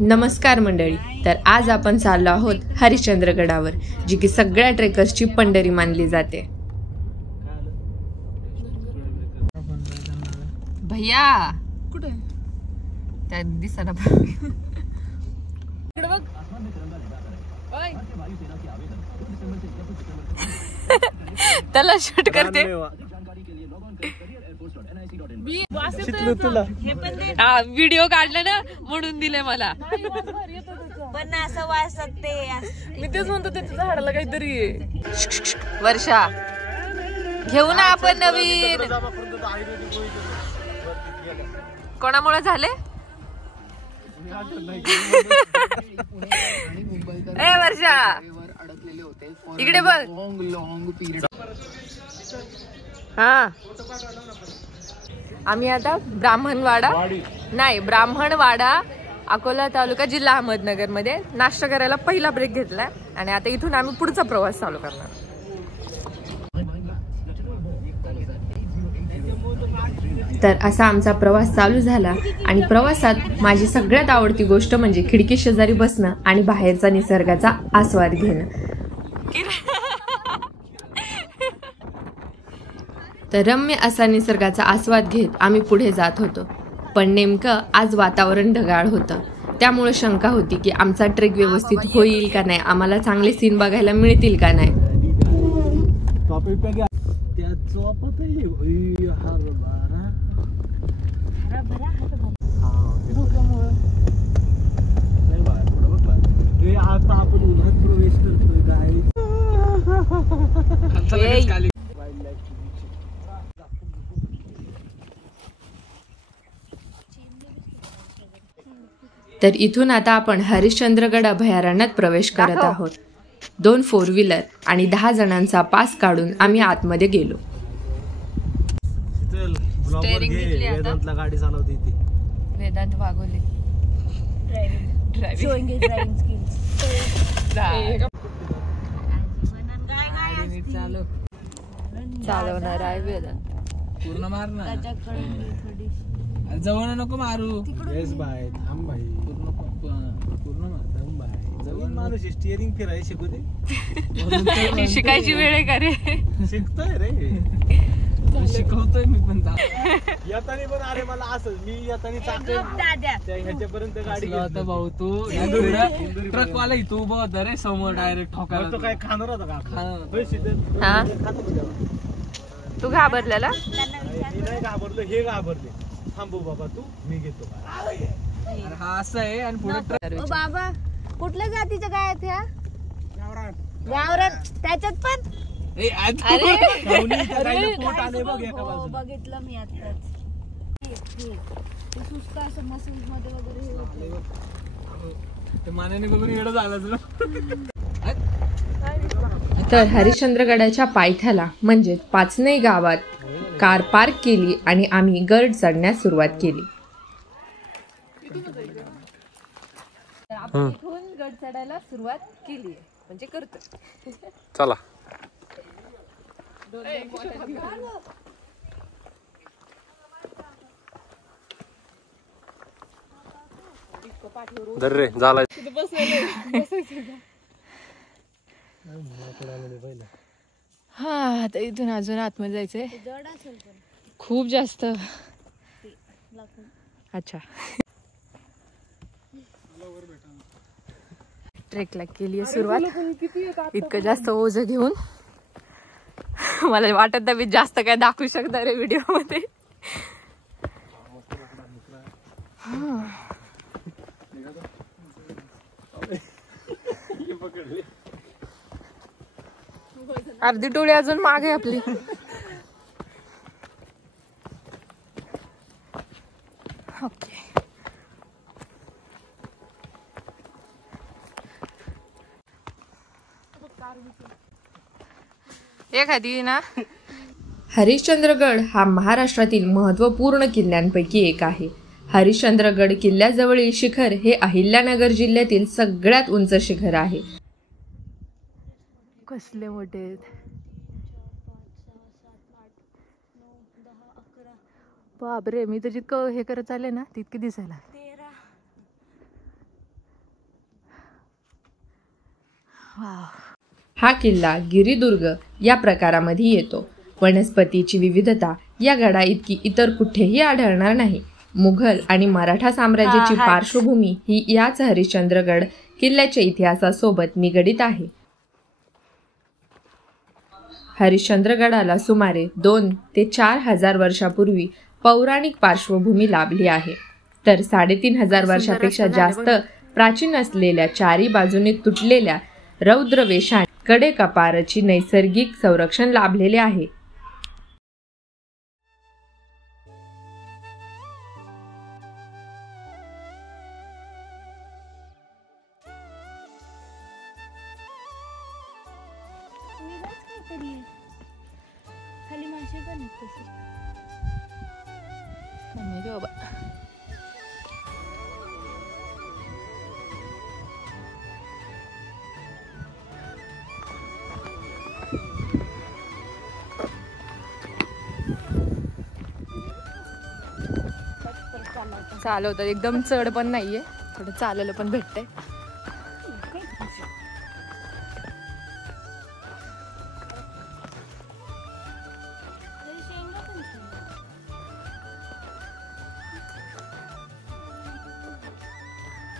नमस्कार मंडळी, तर आज आपण चाललो आहोत हरिश्चंद्रगडावर, जी की सगळ्या ट्रेकर्सची पंढरी मानली जाते। भैया कुठे त्या दिसना त्याला शूट करते व्हिडिओ काढला ना म्हणून दिले मला, पण असं वाचत ते मी तेच म्हणतो त्याच्या झाडाला काहीतरी वर्षा घेऊ ना आपण नवीन। कोणामुळे झाले ए वर्षा इकडे बघ। हा आम्ही आता ब्राह्मणवाडा अकोला तालुका जिल्हा अहमदनगर मध्ये नाश्ता करायला पहिला ब्रेक घेतलाय आणि आता इथून आम्ही पुढचा प्रवास चालू करणार। तर असा आमचा प्रवास चालू झाला आणि प्रवासात माझी सगळ्यात आवडती गोष्ट म्हणजे खिडकी शेजारी बसणं आणि बाहेरचा निसर्गाचा आस्वाद घेणं। तर रम्य असा निसर्गाचा आस्वाद घेत आम्ही पुढे जात होतो, पण नेमकं आज वातावरण ढगाळ होतं, त्यामुळे शंका होती की आमचा ट्रेक व्यवस्थित होईल का नाही, आम्हाला चांगले सीन बघायला मिळतील का नाही। आता आपण उन्हात प्रवेश करतोय तर इथून आता आपण हरिश्चंद्रगड अभयारण्यात प्रवेश करत आहोत। 2 4 व्हीलर आणि 10 जणांचा पास काढून आम्ही आतमध्ये गेलो। स्टेअरिंग घेतली आता, गाडी चालवते ती वेदांत वागोले ड्रायव्हिंग स्किल्स चालवणार आहे वेदांत। पूर्ण मार ना, जवळ नको मारू। येस बाय, थांब भाई, पूर्ण मार, थांब भाई, जवळ मारू। स्टीअरिंग फिरायला शिकू दे। शिकायची वेळ आहे का रे? शिकतोय रे, शिकवतोय मी पण। येतानी पण अरे मला असं मी येतानी ह्याच्यापर्यंत गाडी घेतला भाऊ, तू ट्रक वाला इथं उभा होता रे समोर, डायरेक्ट ठोकायला। तो काय खाणार होता का? तू घाबरलेला? मी नाही घाबरलो, हे घाबरले। थांबू बाबा तू, मी घेतो। हा असं आहे। आणि पुढे बाबा कुठल्या जातीच्या गाय आहेत ह्या? गावरान। त्याच्यात पण बघितलं मी आताच, सुस्त असं मसल्स मध्ये वगैरे मानाने बघून एवढं झालं। तर हरिश्चंद्रगडाच्या पायथ्याला म्हणजे पाचनई गावात कार पार्क केली आणि आम्ही गड चढण्यास सुरुवात केली। आपण इथून गड चढायला सुरुवात केली म्हणजे करतो। चला दर रे झाला। हा आता इथून अजून आतमध्ये जायचंय, खूप जास्त। अच्छा ट्रेकला केली आहे सुरुवात, इतकं जास्त ओझं घेऊन मला वाटत नाही मी जास्त काय दाखवू शकणार आहे व्हिडिओ मध्ये। अर्धी टोळी अजून मागे आपली। ओके एखादी ना। हरिश्चंद्रगड हा महाराष्ट्रातील महत्त्वपूर्ण किल्ल्यांपैकी एक आहे। हरिश्चंद्रगड किल्ल्याजवळील शिखर हे अहिल्यानगर जिल्ह्यातील सगळ्यात उंच शिखर आहे। कसले मोठे बापरे, मी तर जितकं हे करत चालले ना तितके दिसायला. हा किल्ला गिरिदुर्ग या प्रकारामध्ये येतो. वनस्पतीची विविधता या गडा इतकी इतर कुठेही आढळणार नाही. मुघल आणि मराठा साम्राज्याची पार्श्वभूमी ही याच हरिश्चंद्रगड किल्ल्याच्या इतिहासासोबत निगडीत आहे. हरिश्चंद्रगडाला सुमारे 2 ते 4 हजार वर्षापूर्वी पौराणिक पार्श्वभूमी लाभली आहे, तर 3,500 वर्षापेक्षा जास्त प्राचीन असलेल्या चारी बाजूने तुटलेल्या रौद्रवेषाने कडेकपारची नैसर्गिक संरक्षण लाभलेले आहे. खाली मासे पण आहेत तसे. चालवतात, एकदम चढ पण नाहीये, थोडं चालवलं पण भेटतंय.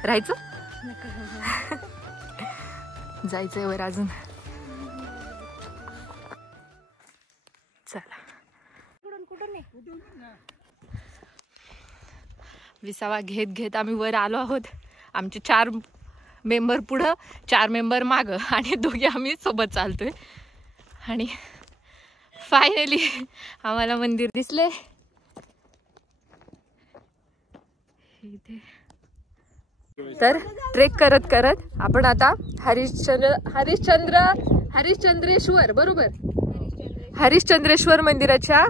राहायचं जायचंय वर अजून. चला, विसावा घेत घेत आम्ही वर आलो आहोत. आमचे 4 मेंबर पुढं, 4 मेंबर मागं आणि दोघे आम्ही सोबत चालतोय. आणि फायनली आम्हाला मंदिर दिसले. तर ट्रेक करत करत आपण आता हरिश्चंद्रेश्वर बरोबर हरिश्चंद्रेश्वर मंदिराच्या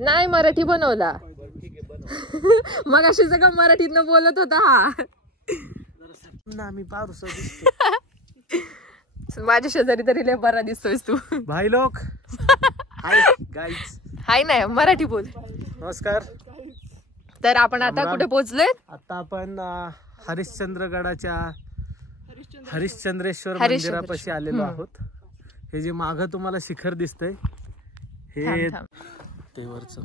नाही मराठी बनवला. मग अशी सगळं मराठीतनं बोलत होता हा. माझ्या शेजारी तरी लय बरा दिसतोयस तू. भाई लोक हाय गाईज. हाय नाही मराठी बोल. नमस्कार. तर आपण आता कुठे पोहोचलोय? आता आपण हरिश्चंद्रगडाच्या हरिश्चंद्रेश्वर मंदिरापाशी आलेलो आहोत. हे जे मागं तुम्हाला शिखर दिसतंय हे ते वरचं.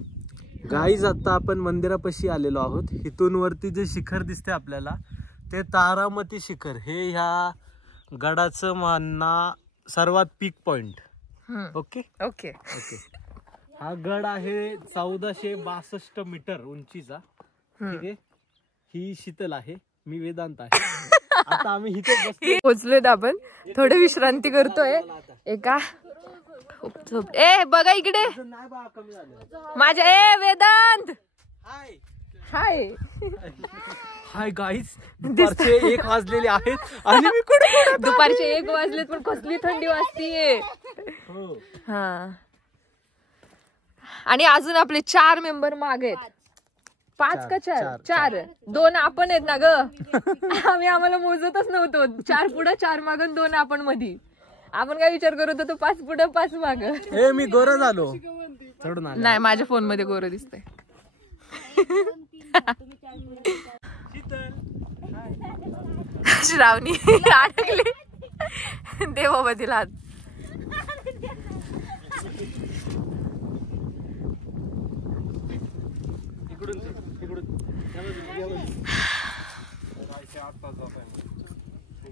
गाईज आता आपण मंदिरापाशी आलेलो आहोत. इथून वरती जे शिखर दिसते आपल्याला ते तारामती शिखर. हे ह्या गडाचं म्हणणं सर्वात पीक पॉइंट. Okay okay okay. हा गड आहे 1462 मीटर उंचीचा. ठीक आहे. ही शीतल आहे, मी वेदांत आहे. आता आम्ही इथे पोहोचलोय. आपण थोडे विश्रांती करतोय एका. ए बघा इकडे माझ्या. ए वेदांत हाय हाय हाय गाईज. दुपारचे 1 वाजलेले आहेत आणि मी कुठे दुपारचे 1 वाजलेत पण कसली थंडी वाजतीये. हा आणि अजून आपले 4 मेंबर मागे आहेत. 5 का 4? 4. 2 आपण आहेत ना ग. आम्हाला मोजतच नव्हतो. 4 पुढं 4 मागं 2 आपण मधी. आपण काय विचार करत होतो 5 पुढं 5 मागं. ए मी गोरा झालो. नाही माझ्या फोन मध्ये गोरं दिसतंय. श्रावणी अडकली. देवा तिला हात.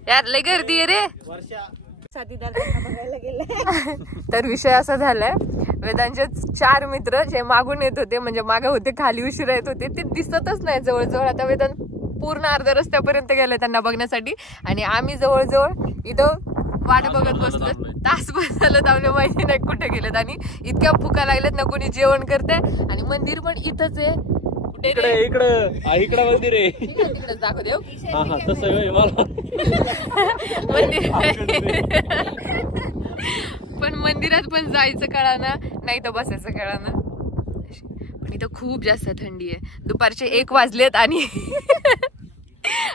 यार लय गर्दी आहे रे. तर विषय असा झालाय, वेदांचे 4 मित्र जे मागून येत होते म्हणजे मागे होते, खाली उशिरा येत होते, ते दिसतच नाही जवळजवळ. आता वेदांत पूर्ण अर्ध्या रस्त्यापर्यंत गेले त्यांना बघण्यासाठी आणि आम्ही जवळजवळ इथं वाट बघत बसलो. तासभर झालं थांबले, माहिती नाही कुठे गेलेत. आणि इतक्या भुका लागल्यात ना, कोणी जेवण करते. आणि मंदिर पण इथंच आहे. इकडं मंदिर आहे. तिकडे दाखव देव. मंदिर पण मंदिरात पण जायचं कळाना, नाही तर बसायचं कळाना. पण इथं खूप जास्त थंडी आहे. दुपारचे 1 वाजलेत आणि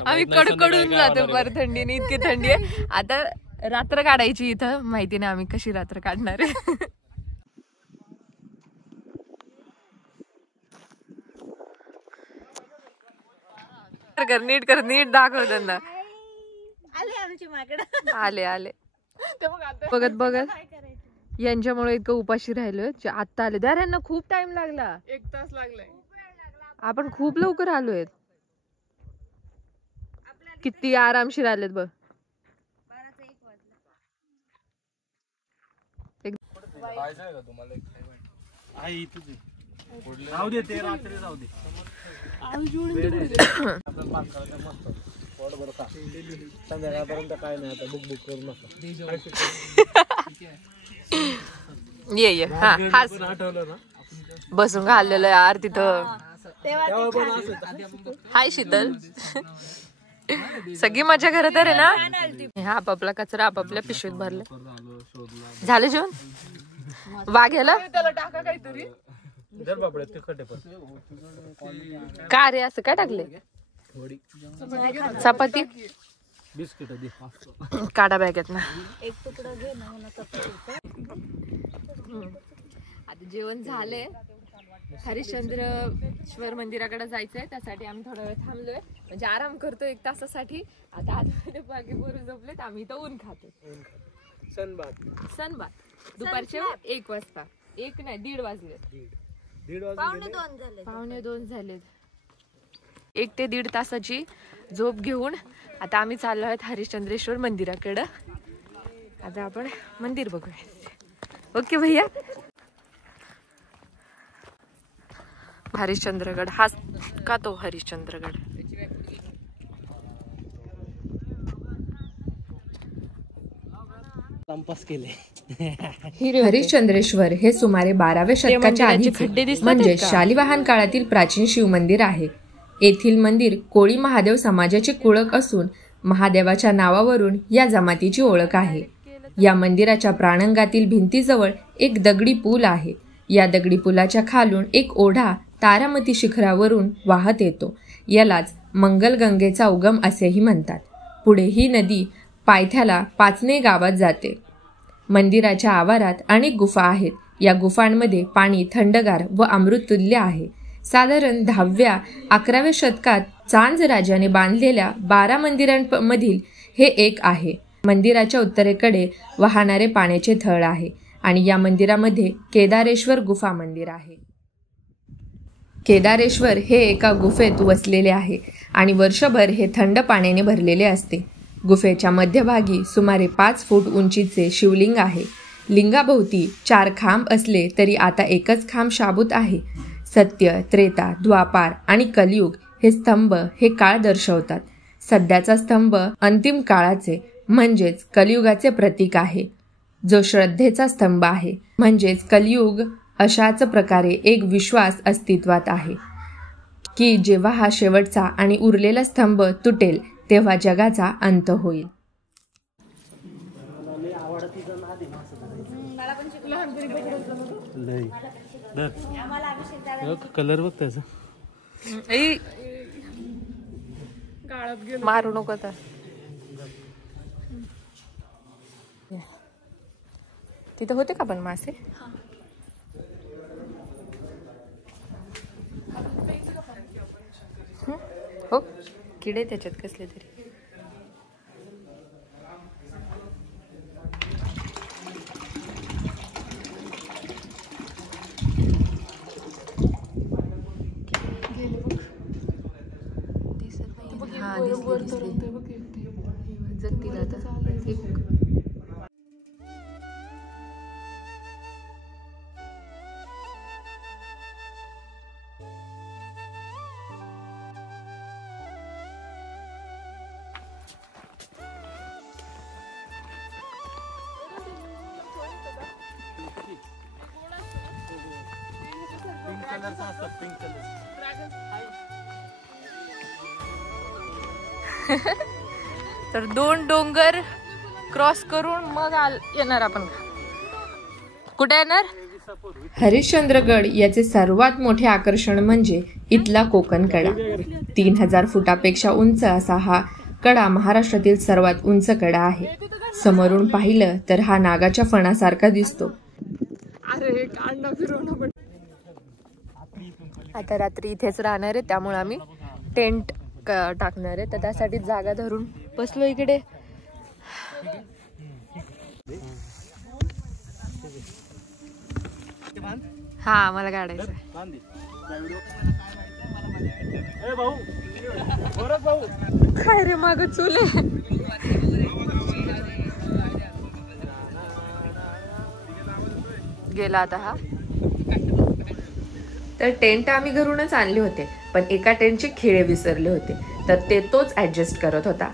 आम्ही कडकडून जातो फार थंडीने. इतकी थंडी आहे. आता रात्र काढायची इथं, माहिती नाही आम्ही कशी रात्र काढणार आहे. कर, नीट कर, नीट दाखव त्यांना. आले आमची माकडं. आले आले बघत बघत. यांच्यामुळे इतकं उपाशी राहिलोय. आता आले द्या. यांना खूप टाइम लागला, 1 तास लागलाय. आपण खूप लवकर आलोय. किती आरामशीर आलेत बघ. राहू दे ते रात्री राहू दे. संध्याकाळपर्यंत काय नाही आता. बुक करू नका. ये हा आठवलं ना बसून घाललेलं यार तिथं. हाय शीतल. सगळी मजा करत आहे ना. हा आपापला कचरा आपापल्या पिशवीत भरले. झालं जेवण. वाघ्याला का रे असं काय टाकले. चपाती बिस्किट काढा बॅगेत ना. एक तुकडा घे ना मला चपातीचा. आता जेवण झालंय. हरिश्चंद्रेश्वर मंदिराकडे जायचंय. त्यासाठी आम्ही थोडा वेळ थांबलोय. म्हणजे आराम करतो 1 तासासाठी. आता आतमध्ये बाकी पोरं झोपलेत. आम्ही इथं ऊन खातो. सनबात दुपारचे 1 वाजता. 1 नाही 1:30 वाजले. 1:45 झालेत. 1 ते 1.5 तासाची झोप घेऊन आता आम्ही चाललो आहोत हरिश्चंद्रेश्वर मंदिराकडं. आता आपण मंदिर बघूया. ओके भैया. हरिश्चंद्रगड हा का तो हरिश्चंद्रगड. हरिश्चंद्रेश्वर हे सुमारे 12व्या शतकाच्या आधीचे म्हणजे शालिवाहन काळातील प्राचीन शिव मंदिर आहे. येथील मंदिर कोळी महादेव समाजाची कुळक असून महादेवाच्या नावावरून या जमातीची ओळख आहे. या मंदिराच्या प्रांगणातील भिंतीजवळ एक दगडी पूल आहे. या दगडी पुलाच्या खालून एक ओढा तारामती शिखरावरून वाहत येतो. यालाच मंगलगंगेचा उगम असेही म्हणतात. पुढे ही नदी पायथ्याला पाचने गावात जाते. मंदिराच्या आवारात अनेक गुफा आहेत. या गुफांमध्ये पाणी थंडगार व अमृततुल्य आहे. साधारण 10व्या-11व्या शतकात चांज राजाने बांधलेल्या 12 मंदिरांमधील हे एक आहे. मंदिराच्या उत्तरेकडे वाहणारे पाण्याचे थळ आहे आणि या मंदिरामध्ये केदारेश्वर गुफा मंदिर आहे. केदारेश्वर हे एका गुफेत वसलेले आहे आणि वर्षभर हे थंड पाण्याने भरलेले असते. गुफेच्या मध्यभागी सुमारे 5 फूट उंचीचे शिवलिंग आहे. लिंगाभोवती 4 खांब असले तरी आता एकच खांब शाबूत आहे. सत्य, त्रेता, द्वापार आणि कलियुग हे स्तंभ हे काळ दर्शवतात. सध्याचा स्तंभ अंतिम काळाचे म्हणजेच कलियुगाचे प्रतीक आहे. जो श्रद्धेचा स्तंभ आहे म्हणजेच कलियुग. अशाच प्रकारे एक विश्वास अस्तित्वात आहे की जेव्हा हा शेवटचा आणि उरलेला स्तंभ तुटेल तेव्हा जगाचा अंत होईल. कलर बघ त्याचा. मारू नको तर. तिथं होते का पण मासे. हो किडे त्याच्यात कसले तरी. हा दिसले जगतील आता. तर 2 डोंगर क्रॉस करून मग येणार आपण. कुठे येणार. हरिश्चंद्रगड याचे सर्वात मोठे आकर्षण म्हणजे इथला कोकण कडा. 3000 फुटापेक्षा उंच असा हा कडा महाराष्ट्रातील सर्वात उंच कडा आहे. समोरून पाहिलं तर हा नागाच्या फणासारखा दिसतो. आता रात्री इथेच राहणार आहे त्यामुळे आम्ही टेंट टाकणार आहे, तर त्यासाठी जागा धरून बसलो इकडे. हा मला काढायचं. काय रे माग चुले. गेला आता हा. तर टेंट आम्ही घरूनच आणले होते, पण एका टेंटचे खिळे विसरले होते, तर ते तोच ऍडजस्ट करत होता.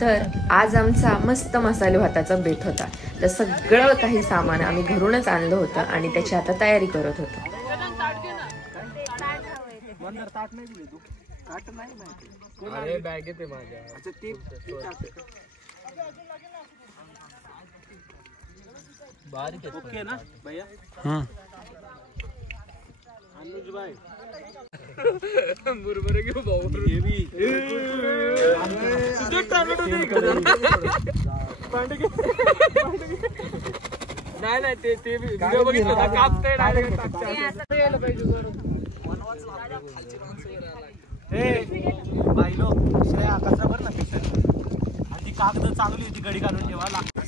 तर आज आमचा मस्त मसाले भाताचा बेत होता. तर सगळं काही सामान आम्ही घरूनच आणलं होतं आणि त्याची आता तयारी करत होतो. ओके ना भैया. बरोबर घेऊ भाऊ. नाही ते व्हिडिओ बघितलं होता. कापते डायरेक्ट बाईलो श्रेया कचरा भर ना आणि ती कागद चांगली होती गडी काढून ठेवा लागतं.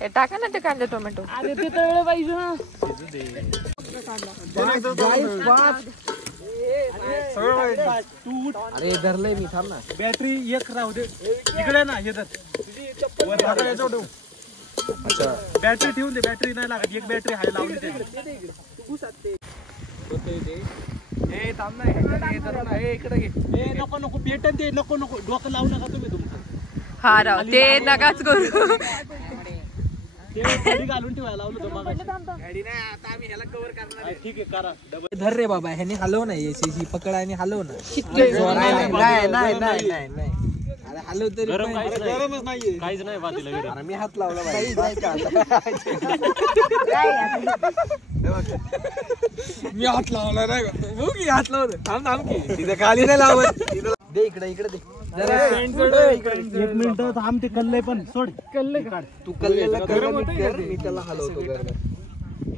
हे टाका ना ते कांदे टोमॅटो. अरे धरलंय मी. थांब ना. बॅटरी एक राहू दे इकडे ना. अच्छा बॅटरी ठेवून दे. बॅटरी नाही लागत. एक बॅटरी हाय लावली त्याची. नको भेटन ते. नको डोकं लावू नका तुम्ही तुमचं. हा राव ते नकाच करू. ते घालून ठेवायला लावलं होतं गाडी नाही. आता आम्ही ह्याला कव्हर करणार आहे. ठीक आहे करा. धर रे बाबा. ह्याने हलव ना. ही पकड आणि हलव ना. नाही अरे हलव तरी गरमच नाहीये. काहीच नाही बातीला. मी हात लावला. मी हात लावला नाही. हात लावलं. थांब की तिथे खाली नाही लावत. दे इकडे दे. एक मिनिट थांब. ते कल्ले पण सोड. कल्ले काढ तू. कल्लेला मी त्याला हलवतो.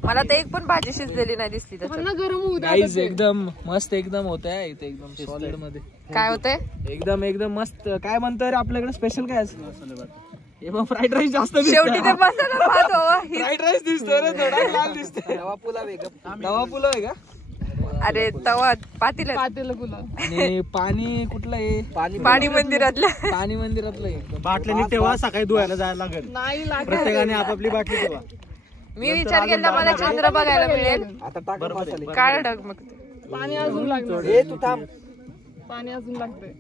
मला तर एक पण भाजी शिजलेली नाही दिसली. गाईज एकदम मस्त एकदम होत आहे इथे. एकदम सॉलिड मध्ये काय होतंय. एकदम मस्त. काय म्हणतोय रे आपल्याकडे स्पेशल काय हे मग फ्राईड राईस जास्त शेवटी ते मसाला भात हो. फ्राईड राईस दिसतोय रे. थोडा लाल दिसतोय. तवा पुलाव आहे का. अरे तवा पातेलं आणि पाणी कुठलं आहे. पाणी मंदिरातलं. पाणी मंदिरातलं. बाटल्या नीट ठेवा. सकाळी धुवायला जायला लागेल. प्रत्येकाने आपापली बाटली ठेवा. मी विचार केला मला चंद्र बघायला मिळेल. काळ ढग मग पाणी अजून लागतं. तू थांब. पाणी अजून लागतंय.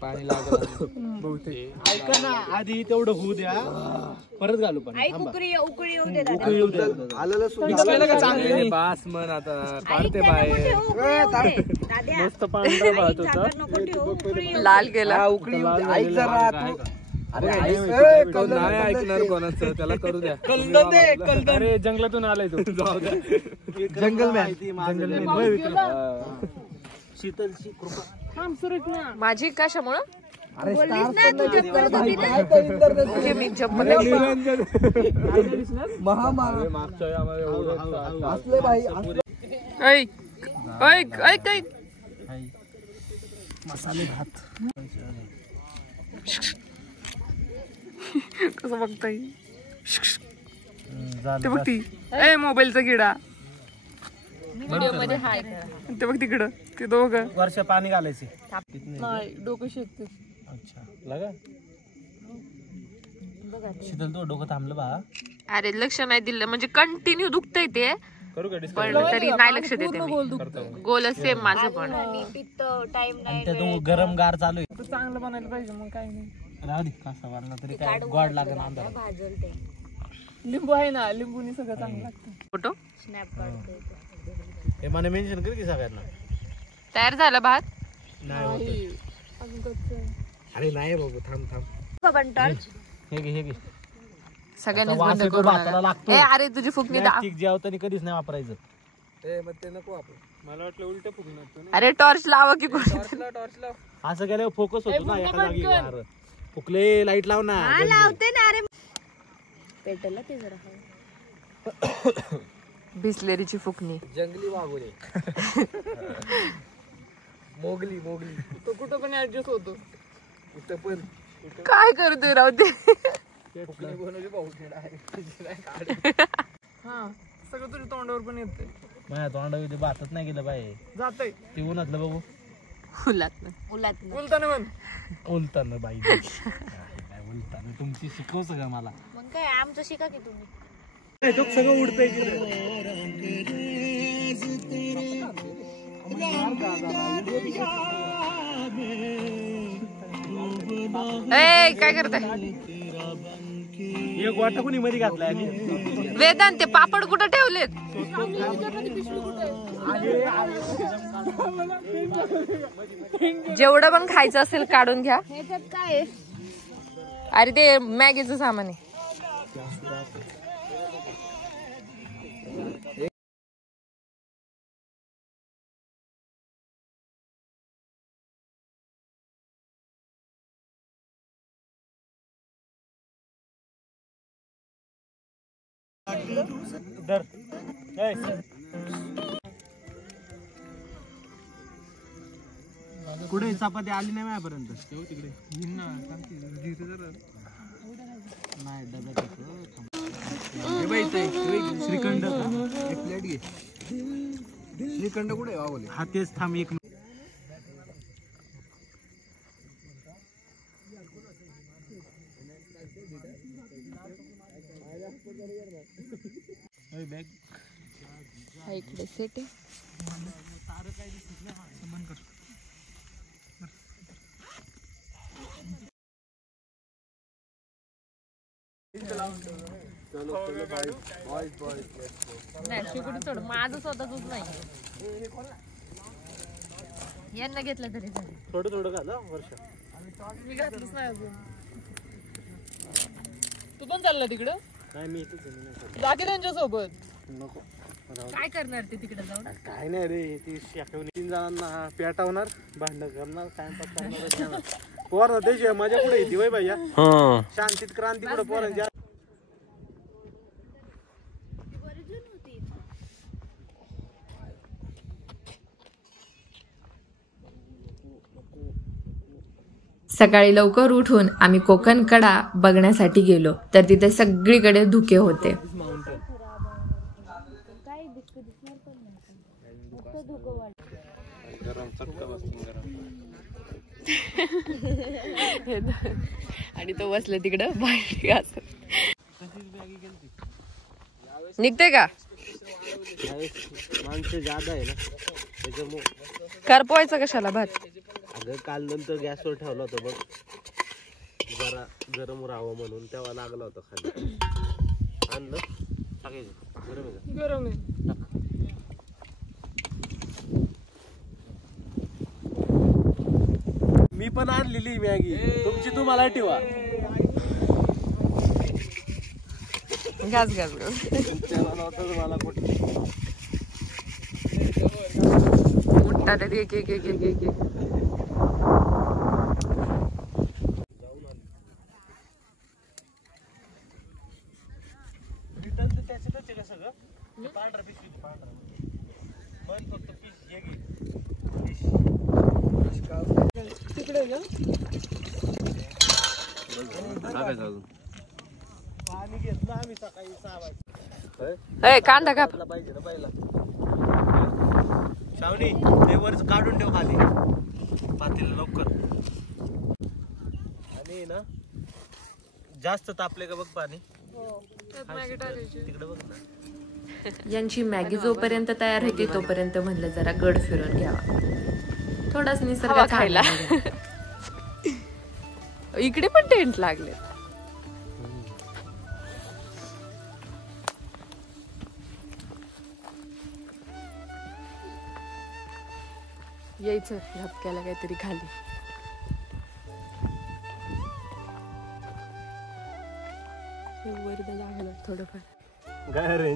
पाणी लागलं. ऐका ना आधी तेवढं होऊ द्या. परत घालू पाणी. उकळी येऊ दे. बास मन आता काढते बाहेर. मस्त पांढरा भात होता. लाल गेला. उकळी ऐक जरा. नाही ऐकणार कोणाचं. त्याला करू द्या. अरे जंगलातून आलाय तो. जंगल शीतलची कृपा. माझी कशामुळं. मी चप्पल मसाले भात कसं बघताय. ते बघ ती मोबाईलचा किडा. मध्ये हाय ते बघ तिकडं. ते दोघं वर्ष पाणी घालायचे. नाही डोकं शेकते. अच्छा लगा. शीतल तो डोकं थांबलं बा. अरे लक्ष नाही दिलं म्हणजे कंटिन्यू दुखतंय ते. पण तरी नाही लक्ष देते. गोल सेम माझं पण. तो गरम गार चालू आहे. चांगलं बनायला पाहिजे मग काही नाही. कसा वाढला तरी काय गोड लागेल. लिंबू आहे ना. लिंबूनी सगळं चांगलं लागतं. फोटो स्नॅप काढते. हे मला मेन्शन कर की सगळ्यांना. तयार झाला भात. नाही अरे नाही बाबू. थांब टॉर्च. हे घे सगळ्यांनीच वास बंद येतो, करू भाताला नका. लागतो. ए अरे तुझी फुकणी दा. प्लास्टिक जेवताना कधीच नाही वापरायचं. मला वाटलं उलट फुगणार. अरे टॉर्च लावा की कोण. असं केल्यावर फोकस होतो ना एका जागी वार. फुकले लाईट लाव ना. लावते ना अरे पेटला ते जरा. बिस्लेरीची फुकणी. जंगली वाघोले. मोगली तो कुठं पण ऍडजस्ट होतो. कुठं पण काय करतोय राव ते. हा सगळं तुझ्या तोंडावर पण येते. माझ्या तोंडावर भातच नाही गेलं बाय. जातंय ते उन्हातलं बघू. उलात बोलताना पण उलताना बाई. काय उलताना तुमची शिकवच का मला. मग काय आमचं शिका की तुम्ही. सगळं उडतंय ए काय करताय. एक वाटा कोणी मध्ये घातलाय. वेदांत ते पापड कुठं ठेवलेत. जेवढं पण खायचं असेल काढून घ्या. ह्याच्यात काय आहे? अरे ते मॅगीचं सामान आहे. कुठे चपाती आली नाही माझ्यापर्यंत. तिकडे नाही डब्यात श्रीखंड. एक प्लेट घे. श्रीखंड कुठे हा तेच थांब एक. इकडे सेट आहे. माझं स्वतःच नाही. यांना घेतलं तरी थोडं थोडं घाला वर्ष. मी घातलंच नाही अजून. तू पण चालला तिकडं. काय मी इथेच जागे त्यांच्या सोबत. नको. काय करणार ते तिकडे जाऊन. काय नाही रे. ती शाखवणी 3 जणांना पेटवणार, भांडण करणार, टाइमपास करणार. पोर त्याची मजा कुठे येते वय भैया. शांतीत क्रांती कुठे पोरांची. सकाळी लवकर उठून आम्ही कोकण कडा बघण्यासाठी गेलो तर तिथे सगळीकडे धुके होते. आणि तो बसला तिकडं बाहेर. निघते का माणसं जादा आहे ना त्याच्यामुळे. करपवायचं कशाला भात. अगं काल नंतर गॅसवर ठेवला होता बघ, जरा गरम राहावं म्हणून, तेव्हा लागला होता खाली. आणलं टाकायचं. गरम आहे का? गरम आहे. मी पण आणलेली मॅगी तुमची, तुम्हाला ठेवा. घास घास घास. मला कुठे उठतात एक एक एक एक एक. पांढरा पिशवी पांढरा मन फक्त पीस घे. तिकडे का पाणी घेतलं आम्ही सकाळी 6 वाजता. कांदा कापला पाहिजे ना पहिला. शावनी ते वर काढून ठेव खाली पातेलं लवकर. आणि ना जास्त तापले का बघ पाणी. तिकडे बघ ना. यांची मॅगी जोपर्यंत तयार होती तोपर्यंत म्हणलं जरा गड फिरून घ्यावा, थोडाच निसर्ग खायला. इकडे पण टेंट लागले. यायचं धबक्याला काहीतरी खाली. थोडंफार काय रे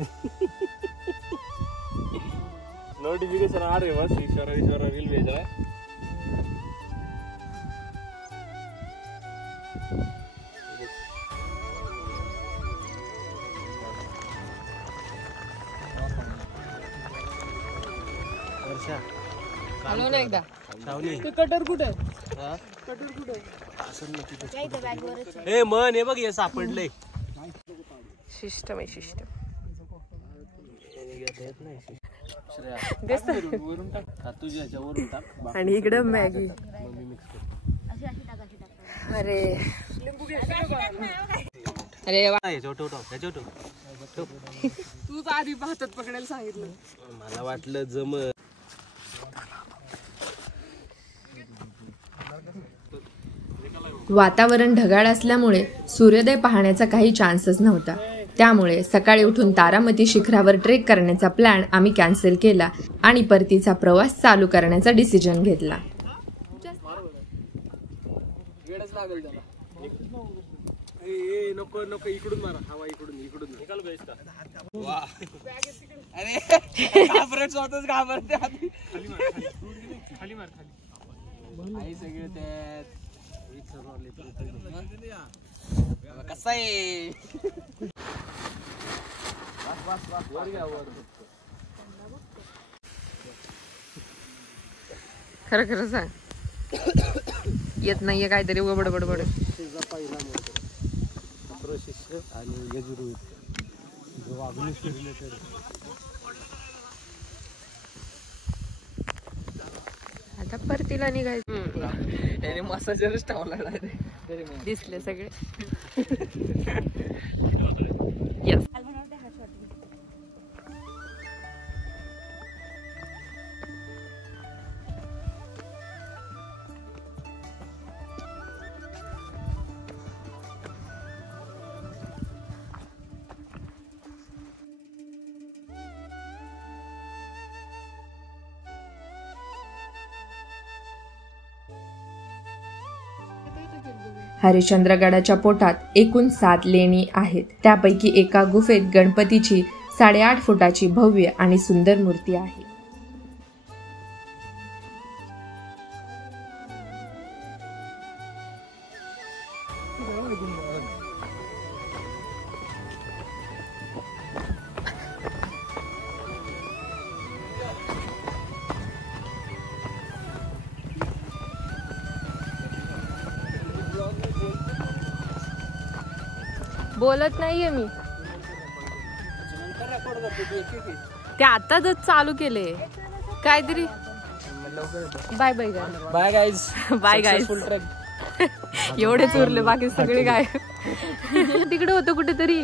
नोटिफिकेशन आ रहे बस ईश्वरा रील भेज रहा है हॅलो ना एकदा ते कटर कुठे आहे? कटर कुठे आहे? ए मन हे बघ हे सापडले सिस्टम आहे सिस्टम आणि इकडं मॅगी अरे अरे तूच आधी भातात पकडायला सांगितलं. मला वाटलं जम वातावरण ढगाळ असल्यामुळे सूर्योदय पाहण्याचा काही चान्सच नव्हता. त्यामुळे सकाळी उठून तारामती शिखरावर ट्रेक करण्याचा प्लॅन आम्ही कॅन्सल केला आणि परतीचा प्रवास चालू करण्याचा डिसिजन घेतला. नको नको इकडून मारा हवा इकडून इकडून निकाल बेस का अरे घाबरत स्वतःच घाबरते खाली मार आई सगळे त्यात कसा आहे खरं खरं सांग येत नाहीये काहीतरी बडबड शिष्य आणि यजुर्वेद जो अग्निशी रिलेटेड आता परतीला निघायचं. याने मसाजरच टावला दिसले सगळे. यस हरिश्चंद्रगडाच्या पोटात एकूण 7 लेणी आहेत. त्यापैकी एका गुफेत गणपतीची 8.5 फुटाची भव्य आणि सुंदर मूर्ती आहे. बोलत नाहीये मी, ते आताच चालू केले काहीतरी. Bye bye bye guys bye guys. एवढेच उरले बाकी सगळे काय तिकडे होतं कुठेतरी.